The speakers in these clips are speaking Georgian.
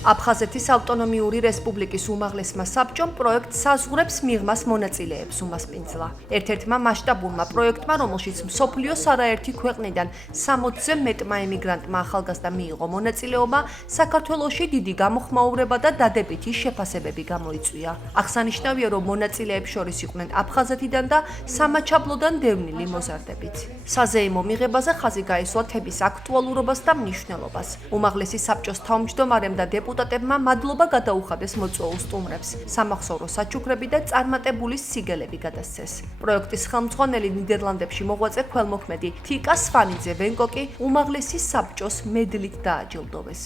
აფხაზეთის ავტონომიური რესპუბლიკის უმაღლესმა საბჭომ პროექტ საზღვრებს მიღმას მონაწილეებს უმასპინძლა. ერთ-ერთმა მასშტაბურმა პროექტმა, რომელშიც მსოფლიოს არაერთი ქვეყნიდან 60-ზე მეტმა ემიგრანტმა ახალგაზრდა მიიღო მონაწილეობა, საქართველოში დიდი გამოხმაურება და დადებითი შეფასებები გამოიწვია. აღსანიშნავია, რომ მონაწილეებს შორის იყვნენ აფხაზეთიდან და სამაჩაბლოდან დევნილი მოზარდებით. საზეიმო მიღებაზე ხაზი გაესვა თემის აქტუალურობას და მნიშვნელობას. უმაღლესი საბჭოს თავმჯდომარემ და დეპუტატებმა მადლობა გადაუხადეს მოწვეულ სტუმრებს. სამახსოვრო საჩუქრები და წარმატებული სიგელები გადასცეს. პროექტის ხელმძღვანელი ნიდერლანდებში მოღვაწე ქველმოქმედი თიკა სვანიძე ვენკოკი უმაღლესი საბჭოს მედლით დააჯილდოვეს.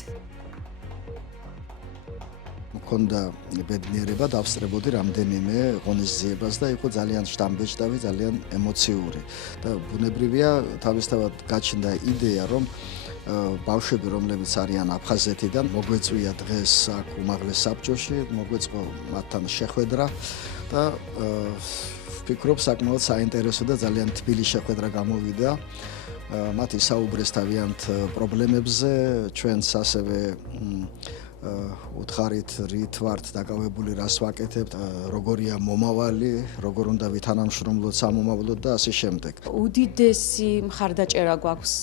მქონდა ბედნიერება დავსწრებოდი რამდენიმე ღონისძიებას და იყო ძალიან შთამბეჭდავი, ძალიან ემოციური. და ბუნებრივია, თავისთავად გაჩნდა იდეა, რომ ბავშვები, რომლებიც არიან აფხაზეთიდან, მოგვეწვია დღეს აქ უმაღლეს საბჭოში, მოგვეწყო მათთან შეხვედრა და ვფიქრობ, საკმაოდ საინტერესო და ძალიან თბილი შეხვედრა გამოვიდა. მათ ისაუბრეს თავიანთ პრობლემებზე, ჩვენც ასევე უთხარით რით ვართ დაკავებული, რას ვაკეთებთ, როგორია მომავალი, როგორ უნდა ვითანამშრომლოთ სამომავლოდ და ასე შემდეგ. უდიდესი მხარდაჭერა გვაქვს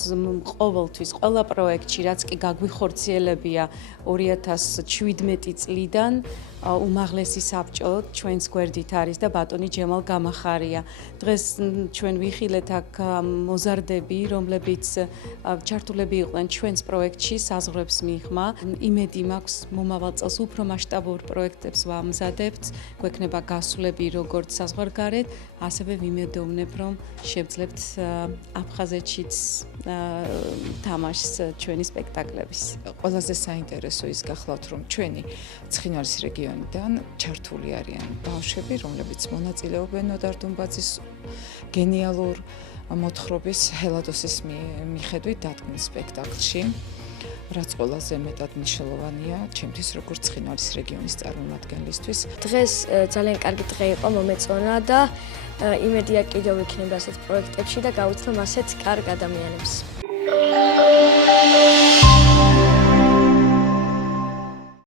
ყოველთვის, ყველა პროექტში, რაც კი გაგვიხორციელებია 2017 წლიდან უმაღლესი საბჭო ჩვენს გვერდით არის და ბატონი ჯემალ გამახარია. დღეს ჩვენ ვიხილეთ აქ მოზარდები, რომლებიც ჩართულები იყვნენ ჩვენს პროექტში საზღვრებს მიღმა. იმედი მაქვს მომავალ წელს უფრო მასშტაბურ პროექტებს ვამზადებთ, გვექნება გასვლები როგორც საზღვარგარეთ, ასევე ვიმედოვნებ, რომ შევძლებთ აფხაზეთშიც თამაშს ჩვენი სპექტაკლების. ყველაზე საინტერესო ის გახლავთ, რომ ჩვენი ცხინვალის რეგიონიდან ჩართული არიან ბავშვები, რომლებიც მონაწილეობენ ნოდარ დუმბაძის გენიალურ მოთხრობის ჰელადოსის მიხედვით დადგმულ სპექტაკლში. რაც ყველაზე მეტად მნიშვნელოვანია ჩემთვის როგორც ცხინვალის რეგიონის წარმომადგენლისთვის. დღეს ძალიან კარგი დღე იყო, მომეწონა და იმედია კიდევ იქნება ასეთ პროექტებში და გავუცნო ასეთ კარგ ადამიანებს.